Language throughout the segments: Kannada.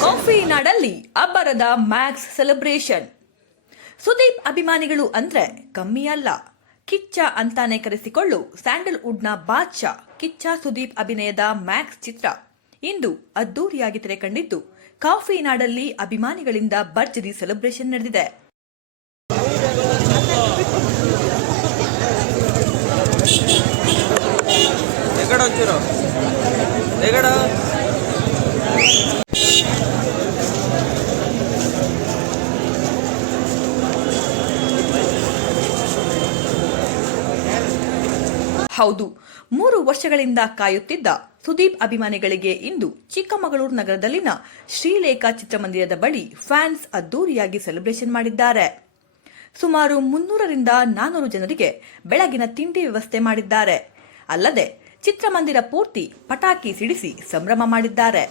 ಕಾಫಿ ನಾಡಲ್ಲಿ ಅಬ್ಬರದ ಮ್ಯಾಕ್ಸ್ ಸೆಲೆಬ್ರೇಷನ್. ಸುದೀಪ್ ಅಭಿಮಾನಿಗಳು ಅಂದ್ರೆ ಕಮ್ಮಿ ಅಲ್ಲ. ಕಿಚ್ಚ ಅಂತಾನೆ ಕರೆಸಿಕೊಳ್ಳು ಸ್ಯಾಂಡಲ್ವುಡ್ನ ಬಾದ್ಶಾ, ಕಿಚ್ಚ ಸುದೀಪ್ ಅಭಿನಯದ ಮ್ಯಾಕ್ಸ್ ಚಿತ್ರ. ಇಂದು ಅದ್ದೂರಿಯಾಗಿ ತೆರೆ ಕಂಡಿದ್ದು ಕಾಫಿ ನಾಡಲ್ಲಿ ಅಭಿಮಾನಿಗಳಿಂದ ಭರ್ಜರಿ ಸೆಲೆಬ್ರೇಷನ್ ನಡೆದಿದೆ. ಹೌದು. ಮೂರು ವರ್ಷಗಳಿಂದ ಕಾಯುತ್ತಿದ್ದ ಸುದೀಪ್ ಅಭಿಮಾನಿಗಳಿಗೆ ಇಂದು ಚಿಕ್ಕಮಗಳೂರು ನಗರದಲ್ಲಿನ ಶ್ರೀಲೇಖಾ ಚಿತ್ರಮಂದಿರದ ಬಳಿ ಫ್ಯಾನ್ಸ್ ಅದ್ದೂರಿಯಾಗಿ ಸೆಲೆಬ್ರೇಷನ್ ಮಾಡಿದ್ದಾರೆ. ಸುಮಾರು ಮುನ್ನೂರರಿಂದ ನಾನೂರು ಜನರಿಗೆ ಬೆಳಗಿನ ತಿಂಡಿ ವ್ಯವಸ್ಥೆ ಮಾಡಿದ್ದಾರೆ. ಅಲ್ಲದೆ ಚಿತ್ರಮಂದಿರ ಪೂರ್ತಿ ಪಟಾಕಿ ಸಿಡಿಸಿ ಸಂಭ್ರಮ ಮಾಡಿದ್ದಾರೆ.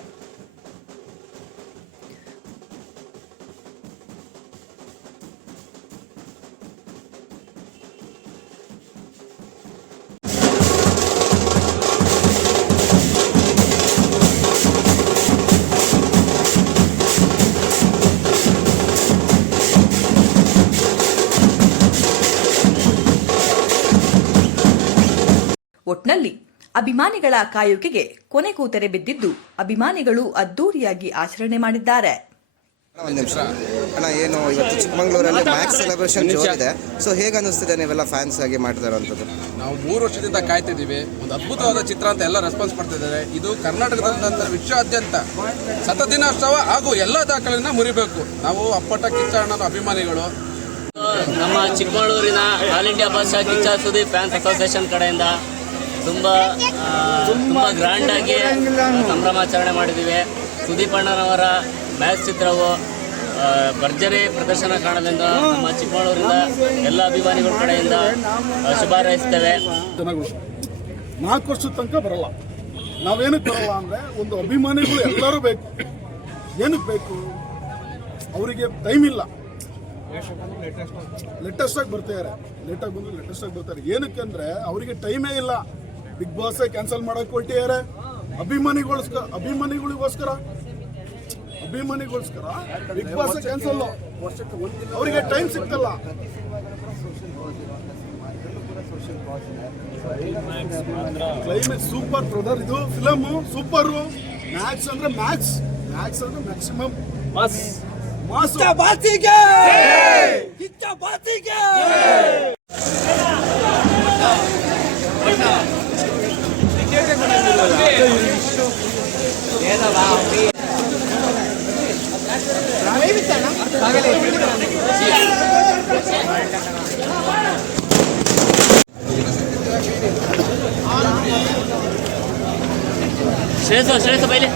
ಒಟ್ನಲ್ಲಿ ಅಭಿಮಾನಿಗಳ ಕಾಯುವಿಕೆಗೆ ಕೊನೆಗೂ ತೆರೆ ಬಿದ್ದಿದ್ದು ಅಭಿಮಾನಿಗಳು ಅದ್ದೂರಿಯಾಗಿ ಆಚರಣೆ ಮಾಡಿದ್ದಾರೆ. ಒಂದು ನಿಮಿಷ. ಅಣ್ಣ ಏನು ಇವತ್ತು ಚಿಕ್ಕಮಂಗ್ಳೂರಲ್ಲಿ ಮ್ಯಾಕ್ಸ್ ಸೆಲೆಬ್ರೇಷನ್ ಜೋರಿದೆ ಸೊ ಹೇಗೆ ಅನಿಸ್ತಿದೆ ನೀವೆಲ್ಲ ಫ್ಯಾನ್ಸ್ ಆಗಿ ಮಾಡ್ತಾ ನಾವು ಮೂರು ವರ್ಷದಿಂದ ಕಾಯ್ತಿದ್ದೀವಿ ಒಂದು ಅದ್ಭುತವಾದ ಚಿತ್ರ ಅಂತ ಎಲ್ಲ ರೆಸ್ಪಾನ್ಸ್ ಮಾಡ್ತಿದ್ದಾರೆ ಇದು ಕರ್ನಾಟಕದಂತ ವಿಶ್ವಾದ್ಯಂತ. ಶತದಿನೋತ್ಸವ ಹಾಗೂ ಎಲ್ಲ ದಾಖಲೆಯನ್ನ ಮುರಿಬೇಕು. ನಾವು ಅಪ್ಪಟ ಕಿಚ್ಚ ಅಣ್ಣನ ಅಭಿಮಾನಿಗಳು. ನಮ್ಮ ಚಿಕ್ಕಮಗಳೂರಿನ all India boss Kichcha Sudeep fans association ಕಡೆಯಿಂದ ತುಂಬ ತುಂಬಾ ಗ್ರ್ಯಾಂಡಾಗಿ ಸಂಭ್ರಮಾಚರಣೆ ಮಾಡಿದ್ದೀವಿ. ಸುದೀಪ್ ಅಣ್ಣನವರ ಮ್ಯಾಚ್ ಚಿತ್ರವು ಭರ್ಜರಿ ಪ್ರದರ್ಶನ ಕಾಣದಿಂದ ನಮ್ಮ ಚಿಕ್ಕಮಗಳೂರಿಂದ ಎಲ್ಲ ಅಭಿಮಾನಿಗಳ ಕಡೆಯಿಂದ ಶುಭ ಹಾರೈಸ್ತೇವೆ ನಾಲ್ಕು ವರ್ಷದ ತನಕ ಬರಲ್ಲ. ನಾವೇನಕ್ಕೆ ಬರಲ್ಲ ಅಂದರೆ ಒಂದು ಅಭಿಮಾನಿಗಳು ಎಲ್ಲರೂ ಬೇಕು. ಏನಕ್ಕೆ ಬೇಕು? ಅವರಿಗೆ ಟೈಮ್ ಇಲ್ಲ. ಲೇಟೆಸ್ಟ್ ಆಗಿ ಬರ್ತಿದ್ದಾರೆ ಲೇಟಾಗಿ ಬಂದು ಲೇಟೆಸ್ಟ್ ಆಗಿ ಬರ್ತಾರೆ. ಏನಕ್ಕೆ ಅಂದರೆ ಅವರಿಗೆ ಟೈಮೇ ಇಲ್ಲ. ಬಿಗ್ ಬಾಸ್ ಕ್ಯಾನ್ಸಲ್ ಮಾಡಕ್ ಹೊರಟಿದ್ದಾರೆ ಅಭಿಮಾನಿಗೋಸ್ಕರ ಅಭಿಮಾನಿಗಳಿಗೋಸ್ಕರ? ಅಭಿಮಾನಿಗೋಸ್ಕರ? ಬಿಗ್ ಬಾಸ್ ಕ್ಯಾನ್ಸಲ್ ಅವರಿಗೆ ಟೈಮ್ ಸಿಗ್ತಲ್ಲ. ಕ್ಲೈಮ್ಯಾಕ್ಸ್ ಸೂಪರ್ ಬ್ರದರ್ ಇದು ಫಿಲಮ್ ಸೂಪರ್ ಮ್ಯಾಕ್ಸ್ ಅಂದ್ರೆ ಮ್ಯಾಕ್ಸ್ ಮ್ಯಾಕ್ಸ್ ಅಂದ್ರೆ ಮ್ಯಾಕ್ಸಿಮಮ್ ಮಾಸ್ ಮಾಸ್ ಬಾತಿಗೆ ಬಾತಿಗೆ ಶ್ರೇಷ್ಠ ಶ್ರೇಷ್ಠ ಬೈಲಿ.